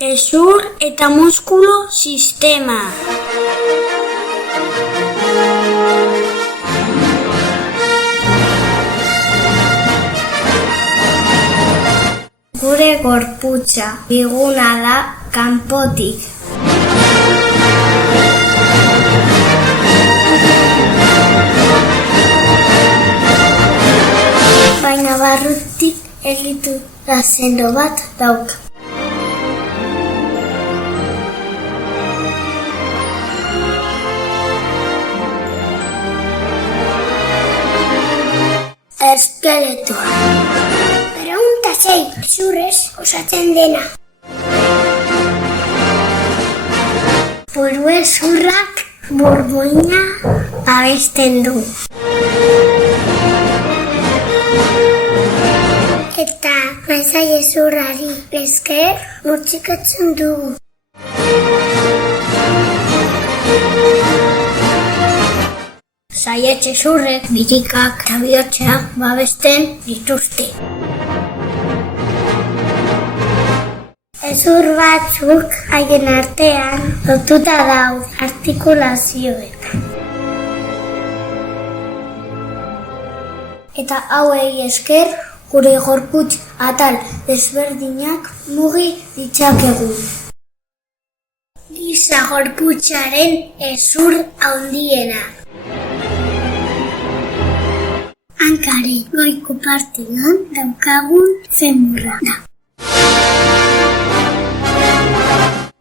Hezur eta muskulu sistema. Gure gorputza biguna da kanpotik. Baina barrutik egitura sendo bat dauka. Eskeletoa. Pregunta 6. Hezurrez osatzen dena. Buruhezurrak burmuina babesten du. Eta maizahezurrari esker murtsikatzen dugu. Saiheshurrek birikak eta bihotza babesten dituzte. Hezur batzuk haien artean lotuta daude artikulazioek. Eta hauei esker gure gorputz atal desberdinak mugi ditzakegu. Giza gorputzaren hezur handiena. Hankaren goiko partean daukagun femurra da.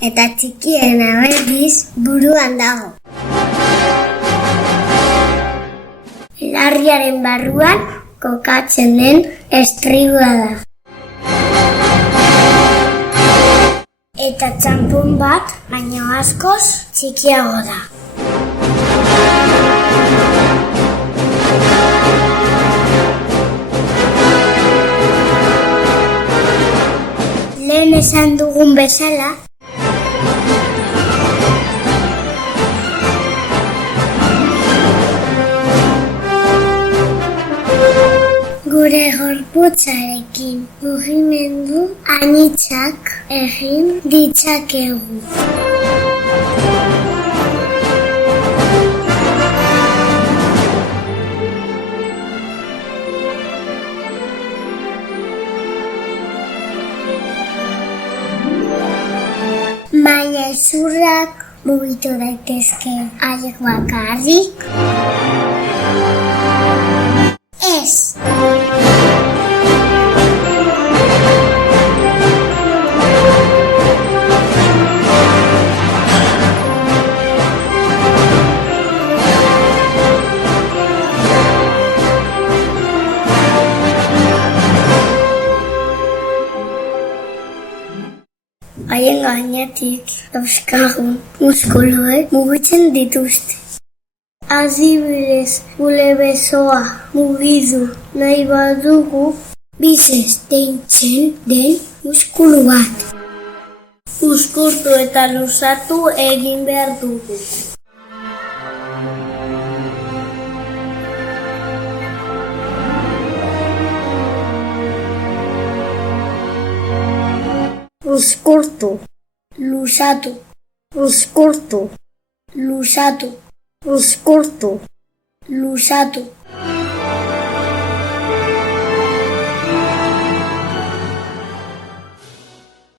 Eta txikiena berriz buruan dago. Larriaren barruan kokatzen den estribua da. Eta txanpon bat baino askoz txikiago da. Lehen esan dugun bezala, gure gorputzarekin mugimendu anitzak egin ditzakegu. Baina hezurrak mugitu daitezke haiek bakarrik? Ez. Haien gainetik dauzkagun muskuluek mugitzen dituzte. Adibidez, gure besoa mugitu nahi badugu, bizez deitzen den muskulu bat. Uzkurtu eta luzatu egin behar dugu. Uzkurtu, luzatu, uzkurtu, luzatu, uzkurtu, luzatu.